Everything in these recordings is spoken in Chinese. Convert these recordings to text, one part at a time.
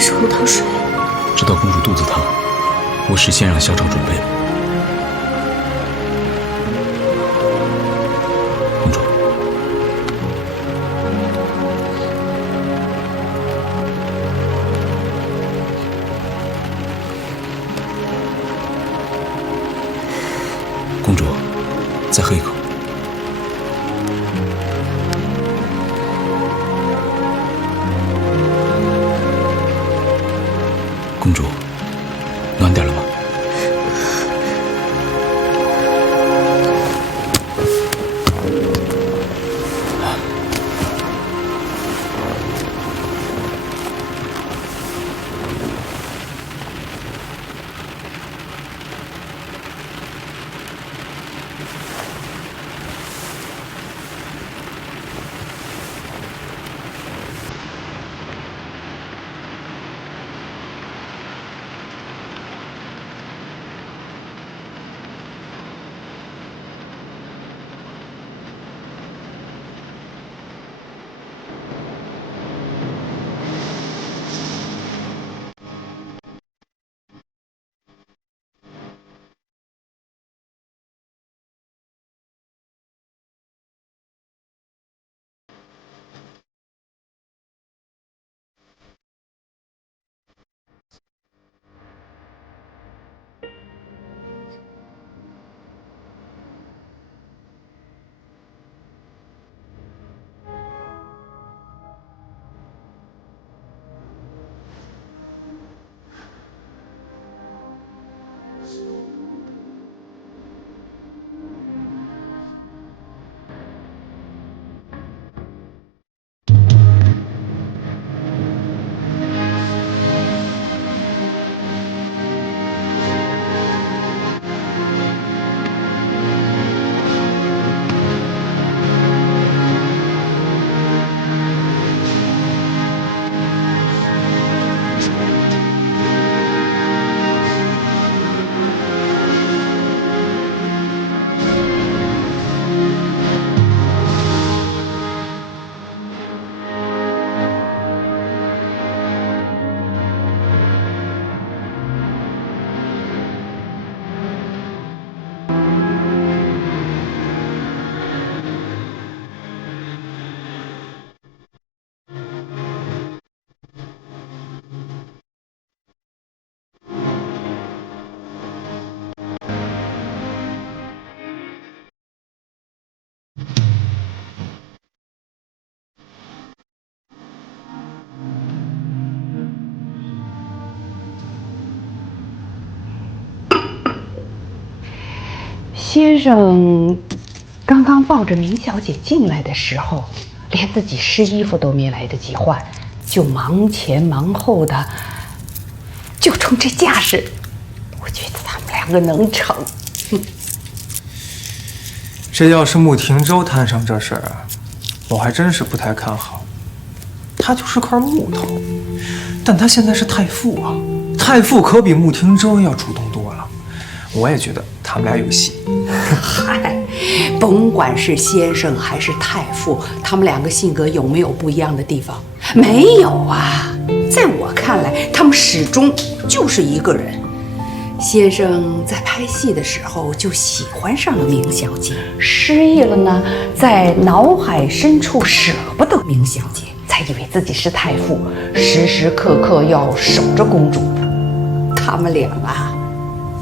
是红糖水。知道公主肚子疼，我事先让校长准备了。公主，公主，再喝一口。公主，暖点先生刚刚抱着明小姐进来的时候，连自己湿衣服都没来得及换，就忙前忙后的，就冲这架势，我觉得他们两个能成。这要是穆廷舟摊上这事儿啊，我还真是不太看好。他就是块木头，但他现在是太傅啊，太傅可比穆廷舟要主动多了。我也觉得他们俩有戏。嗨，甭管是先生还是太傅，他们两个性格有没有不一样的地方？没有啊，在我看来，他们始终就是一个人。先生在拍戏的时候就喜欢上了明小姐，失忆了呢，在脑海深处舍不得明小姐，才以为自己是太傅，时时刻刻要守着公主。他们俩啊。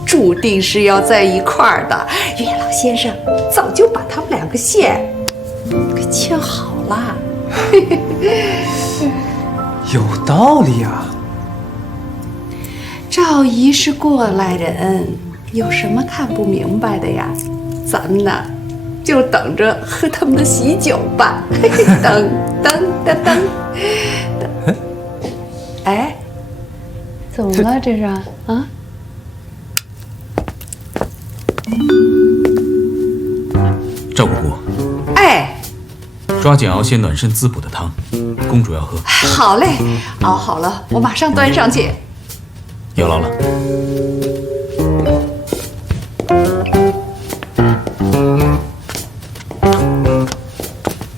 注定是要在一块儿的。月老先生早就把他们两个线给牵好了。有道理啊！赵姨是过来人，有什么看不明白的呀？咱们呢，就等着喝他们的喜酒吧。噔噔噔噔噔。哎，怎么了？这是啊？赵姑姑，哎，抓紧熬些暖身滋补的汤，公主要喝。好嘞，熬好了，我马上端上去。有劳了。